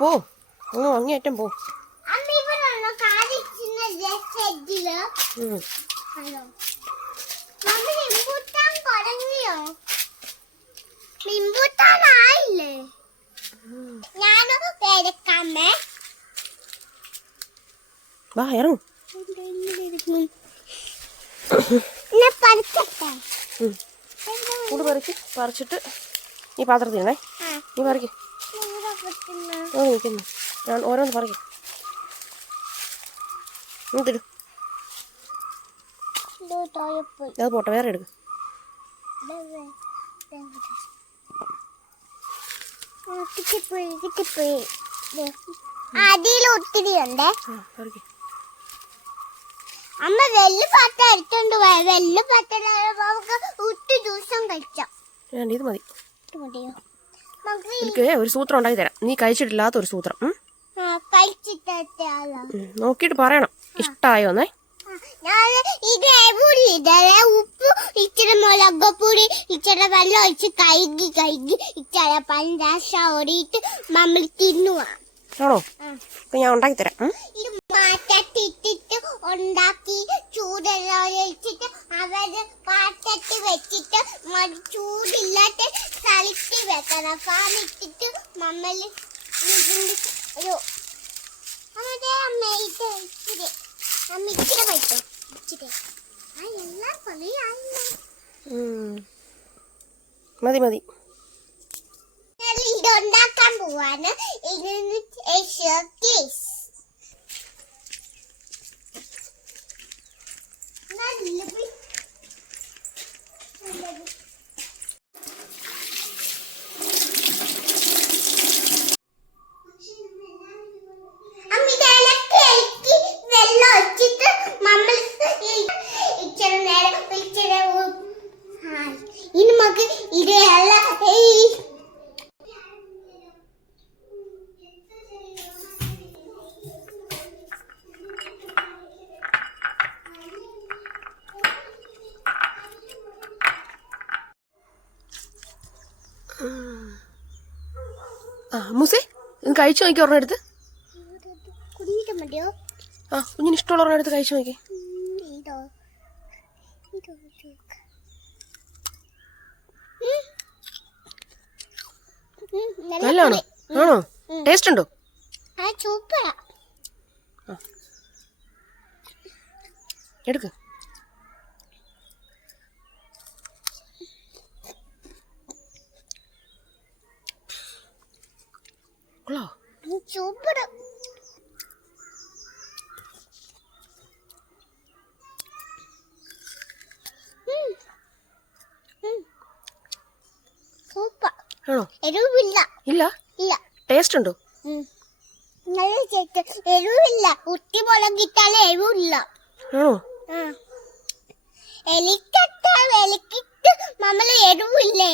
പോ അങ്ങേറ്റം പോ. വാ ഇറങ്ങും. കൂട് പറിച്ചിട്ട് ഈ പാത്രത്തിലേ നീ പറിക്ക്. നിൽക്കുന്നു ഞാൻ ഓരോന്ന് പറിക്കും. എന്നിട്ടിടും. അത് പോട്ടെ, വേറെ എടുക്കും. ഒത്തിരി ഉണ്ട്. അമ്മ വെള്ളി പാട്ട എടുത്തോണ്ട് പോയ വെള്ളി പാട്ട ഒത്തിരി ദിവസം കഴിച്ചോ. ഇത് മതി. എനിക്ക് ഒരു സൂത്രം ഉണ്ടാക്കി തരാം. നീ കഴിച്ചിട്ടില്ലാത്ത ഒരു സൂത്രം നോക്കിയിട്ട് പറയണം ഇഷ്ടായോന്നേ. ഉപ്പ് ഇച്ചിരി മുളകപ്പൊടി ഇച്ചിരി വെള്ളം ഒഴിച്ച് കഴുകി ഇച്ചിരി പഞ്ചാശ ഓടിയിട്ട് നമ്മൾ തിന്നുവാ. ആണോ? അപ്പൊ ഞാൻ ഉണ്ടാക്കി തരാം. ഇത് പാട്ടിട്ടിട്ട് ഉണ്ടാക്കി ചൂടെല്ലാം ഒഴിച്ചിട്ട് അവര് പാട്ടത്ത് വെച്ചിട്ട് ചൂടില്ലാത്ത സ്ഥലത്ത് വെക്കണം. ഫാമിട്ടിട്ട് നമ്മള് അയ്യോ അതെ അമ്മ ഇത് ഇച്ചിരി അമ്മ ഇച്ചിരി വയ്ക്കോ ഇച്ചിരി എല്ലാം കൊലയായില്ല. മതി. ഇതുണ്ടാക്കാൻ പോവാണ്. ഇനി നമുക്ക് ഇതെല്ലാം മൂസേ ഇത് കഴിച്ചു നോക്കി. ഒരെണ്ണം എടുത്ത് കുഞ്ഞിന് ഇഷ്ടമുള്ള ഒരെണ്ണം എടുത്ത് കഴിച്ചു നോക്കി. നല്ലതാണോ? ആണോ? ടേസ്റ്റ് ഉണ്ടോ? എടുക്ക്. സൂപ്പർ. സൂപ്പർ ആണോ? എരിവില്ല. ഇല്ല. ടേസ്റ്റ് ഉണ്ടോ? നല്ല എരിവില്ല. ഉത്തി മുളകിട്ടാൽ എരിവില്ല. ആണോ? എലിക്കിട്ട് നമ്മള് എരിവില്ലേ